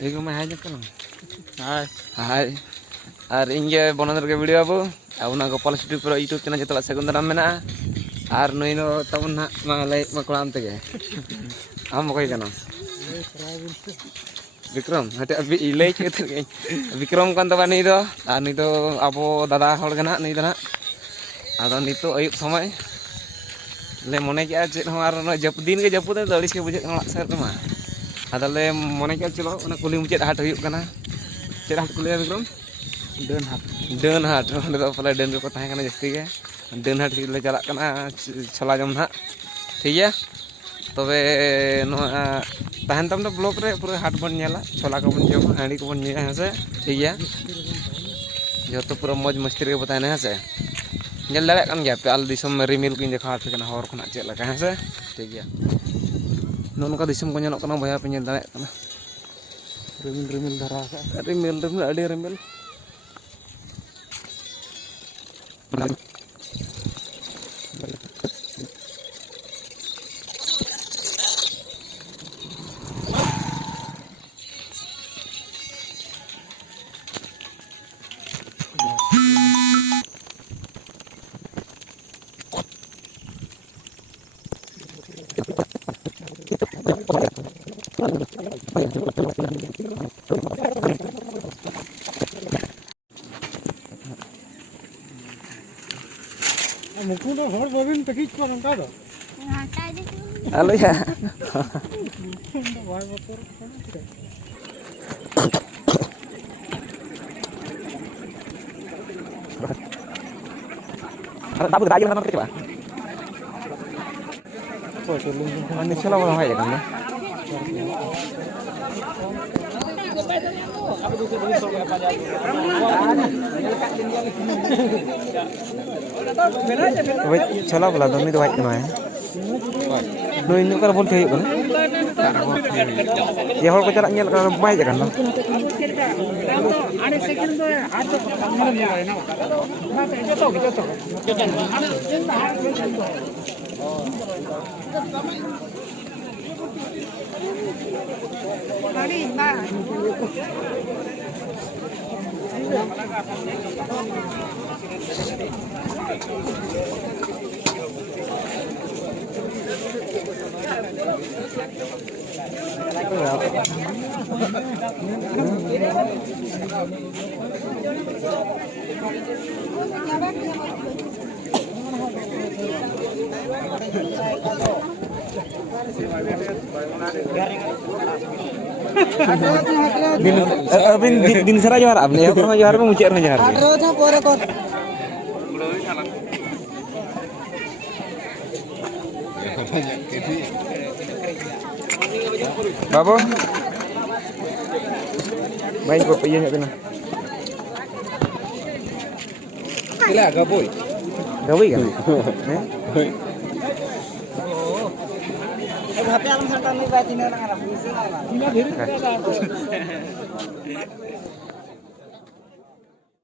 Ego mah hanya kan. Hai. Hai. Ar inge bonadar ke video abu. Abu na Gopal Studio Pro YouTube channel jatuh second dalam mena. Ar nuino tahun nak malai makulam tege. Am koi kana. Vikram, hati abi ilai kita ke. Vikram kan tahu ni itu. Ni itu abu dada hol kana ni itu nak. Ada ni itu ayub samai. Le mone kya cik hamar no japudin ke japudan dalis ke bujek nolak ser tu mah. Ada le mone kya cilo una kuli mucet hat huyuk kana. Cik hat kuli Vikram. Dan hat. Dan hat, udah tau pala dan ko tahan kana jasti ke. Dan hat le jalak kana chola jom na. ठीक है तबे तहन तम block रे पूरा हाट बन नेला छोला को बन जम हांडी को बन ने हसे ठीक है जो तो पूरा मौज मस्ती रे बताने हसे नेल दाड़े कान गया पे आल दिसम में रिमिल किन देखा पे कना हर खना चेक लगा हसे ठीक है नोनका दिसम को नेलो कना भया पे नेल दाड़े कना रिमिल रिमिल धरा का रिमिल रिमिल अड़ी रिमिल Mungkin dah hor babin pakit ko nangka do. Halo ya. Wah motor. Tapi kita aja kan coba. Oh, tulung. Ini salah orang aja kan. Wait, chola bola dong itu white kemana? Dua ini kan boleh kayak mana? Ya kalau cara nyel kan baik kan lo. Din sara johar abne ya pernah johar muncir johar. Babu, main kok piyah kena. Gila gaboy. Gaboy kan? HP alam santan ni batin orang Arab.